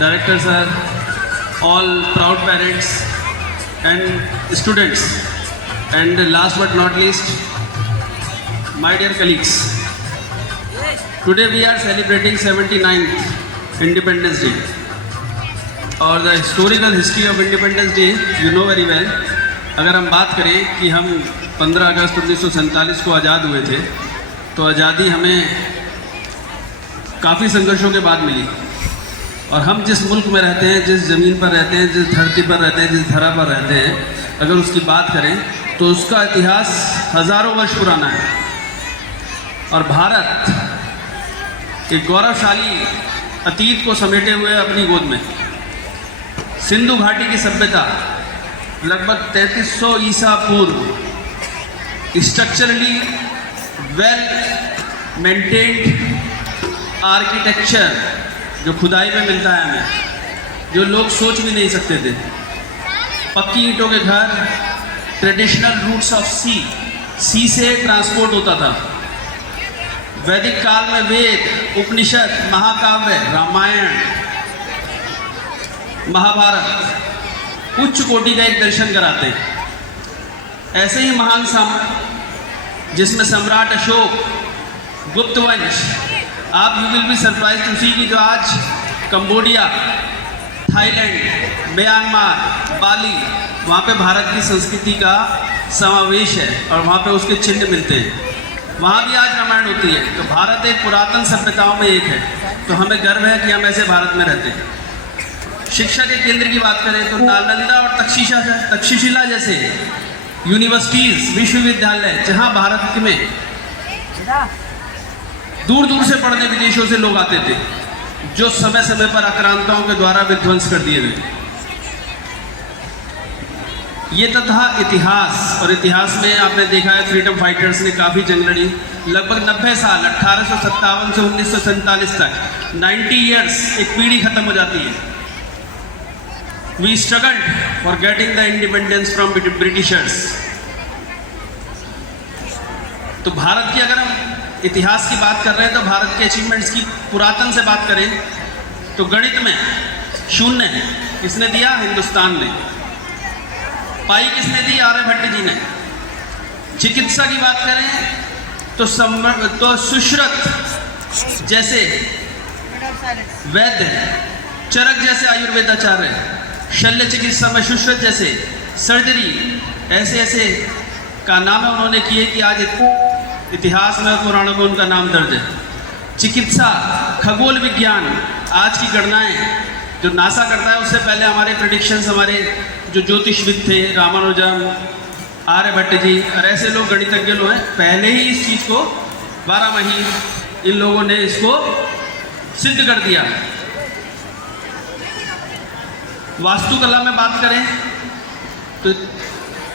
director sir, all proud parents and students, and last but not least, my dear colleagues. Today we are celebrating 79th Independence Day. और the historical history of Independence Day you know very well. अगर हम बात करें कि हम 15 अगस्त 1947 को आज़ाद हुए थे, तो आज़ादी हमें काफ़ी संघर्षों के बाद मिली। और हम जिस मुल्क में रहते हैं, जिस ज़मीन पर रहते हैं, जिस धरती पर रहते हैं, जिस धरा पर रहते हैं, अगर उसकी बात करें तो उसका इतिहास हज़ारों वर्ष पुराना है। और भारत एक गौरवशाली अतीत को समेटे हुए अपनी गोद में सिंधु घाटी की सभ्यता लगभग 3300 ईसा पूर्व स्ट्रक्चरली वेल मेंटेन्ड आर्किटेक्चर जो खुदाई में मिलता है हमें, जो लोग सोच भी नहीं सकते थे। पक्की ईंटों के घर, ट्रेडिशनल रूट्स ऑफ सी से ट्रांसपोर्ट होता था। वैदिक काल में वेद, उपनिषद, महाकाव्य, रामायण, महाभारत उच्च कोटि का एक दर्शन कराते। ऐसे ही महान जिसमें सम्राट अशोक, गुप्त वंश, आप you will be surprise to see कि जो आज कंबोडिया, थाईलैंड, म्यांमार, बाली, वहाँ पे भारत की संस्कृति का समावेश है और वहाँ पे उसके चिन्ह मिलते हैं। वहाँ भी आज रामायण होती है। तो भारत एक पुरातन सभ्यताओं में एक है, तो हमें गर्व है कि हम ऐसे भारत में रहते हैं। शिक्षा के केंद्र की बात करें तो नालंदा और तक्षशिला जैसे यूनिवर्सिटीज़, विश्वविद्यालय, जहाँ भारत में दूर दूर से पढ़ने विदेशों से लोग आते थे, जो समय समय पर आक्रांताओं के द्वारा विध्वंस कर दिए गए। ये तथा इतिहास, और इतिहास में आपने देखा है फ्रीडम फाइटर्स ने काफ़ी जंग लड़ी। लगभग 90 साल 1857 से 1947 तक 90 ईयर्स, एक पीढ़ी खत्म हो जाती है। We struggled for getting the independence from Britishers. तो भारत की अगर हम इतिहास की बात कर रहे हैं तो भारत के अचीवमेंट्स की पुरातन से बात करें तो गणित में 0 किसने दिया? हिंदुस्तान ने। पाई किसने दी? आर्यभट्ट जी ने। चिकित्सा की बात करें तो सुश्रुत जैसे वैद्य, चरक जैसे आयुर्वेदाचार्य, शल्य चिकित्सा में सुश्रुत जैसे सर्जरी, ऐसे कारनामे उन्होंने किए कि आज इतिहास में पुराणों में उनका नाम दर्ज है। चिकित्सा, खगोल विज्ञान, आज की गणनाएं जो नासा करता है उससे पहले हमारे प्रेडिक्शंस, हमारे जो ज्योतिषविद थे, रामानुजन, आर्यभट्ट जी और ऐसे लोग गणितज्ञ लोग हैं, पहले ही इस चीज़ को 12 महीने इन लोगों ने इसको सिद्ध कर दिया। वास्तुकला में बात करें तो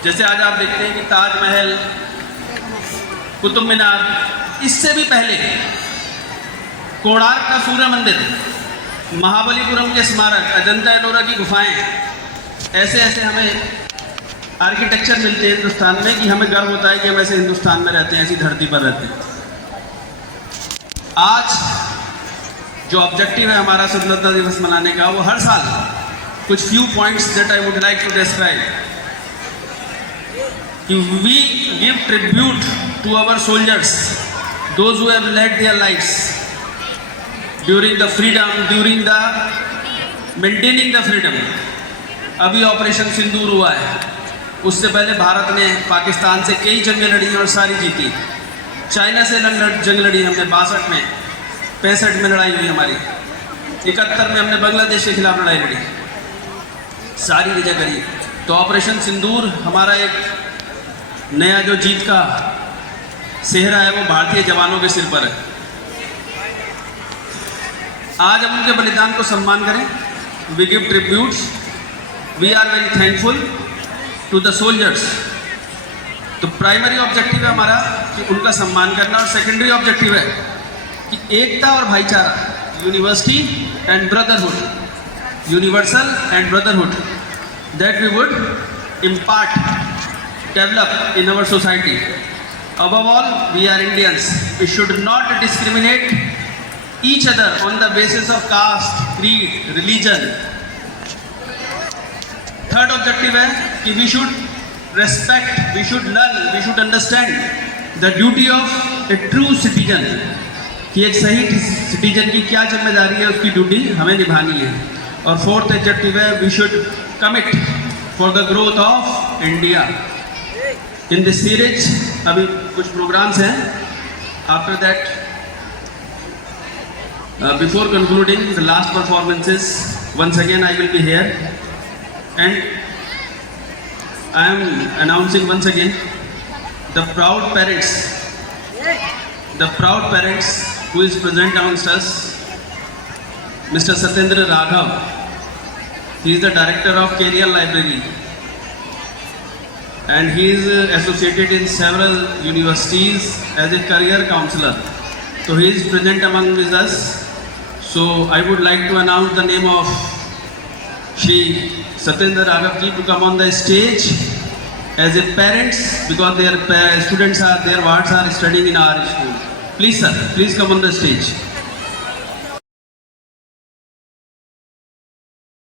जैसे आज आप देखते हैं कि ताजमहल, कुतुब मीनार, इससे भी पहले कोणार्क का सूर्य मंदिर, महाबलीपुरम के स्मारक, अजंता एलोरा की गुफाएं, ऐसे हमें आर्किटेक्चर मिलते हैं हिंदुस्तान में कि हमें गर्व होता है कि हम ऐसे हिंदुस्तान में रहते हैं, ऐसी धरती पर रहते हैं। आज जो ऑब्जेक्टिव है हमारा स्वतंत्रता दिवस मनाने का, वो हर साल कुछ few points that I would like to describe. We give tribute to our soldiers, those who have led their lives during the freedom, during the maintaining the freedom. अभी ऑपरेशन सिंदूर हुआ है, उससे पहले भारत ने पाकिस्तान से कई जंगें लड़ी और सारी जीती। चाइना से जंग लड़ी हमने 62 में, 65 में लड़ाई हुई हमारी, 71 में हमने बांग्लादेश के खिलाफ लड़ाई लड़ी, सारी विजय करी। तो ऑपरेशन सिंदूर हमारा एक नया जो जीत का सेहरा है वो भारतीय जवानों के सिर पर है। आज हम उनके बलिदान को सम्मान करें। We give tributes, we are very thankful to the soldiers. तो प्राइमरी ऑब्जेक्टिव है हमारा कि उनका सम्मान करना, और सेकेंडरी ऑब्जेक्टिव है कि एकता और भाईचारा, university and brotherhood, universal and brotherhood, that we would impart, develop in our society. Above all, we are Indians. We should not discriminate each other on the basis of caste, creed, religion. Third objective है कि we should respect, we should learn, we should understand the duty of a true citizen. कि एक सही citizen की क्या जिम्मेदारी है, उसकी ड्यूटी हमें निभानी है. और फोर्थ ऑब्जेक्टिव है we should commit for the growth of India. In this series अभी कुछ programs हैं. After that, before concluding the last performances, once again I will be here and I am announcing once again the proud parents who is present amongst us, Mr. Satyendra Raghav. He is the director of Kerala Library and he is associated in several universities as a career counselor. So he is present among us. So I would like to announce the name of Shri Satyendra Raghav ji to come on the stage as a parents, because their students are, their wards are studying in our school. Please sir, please come on the stage.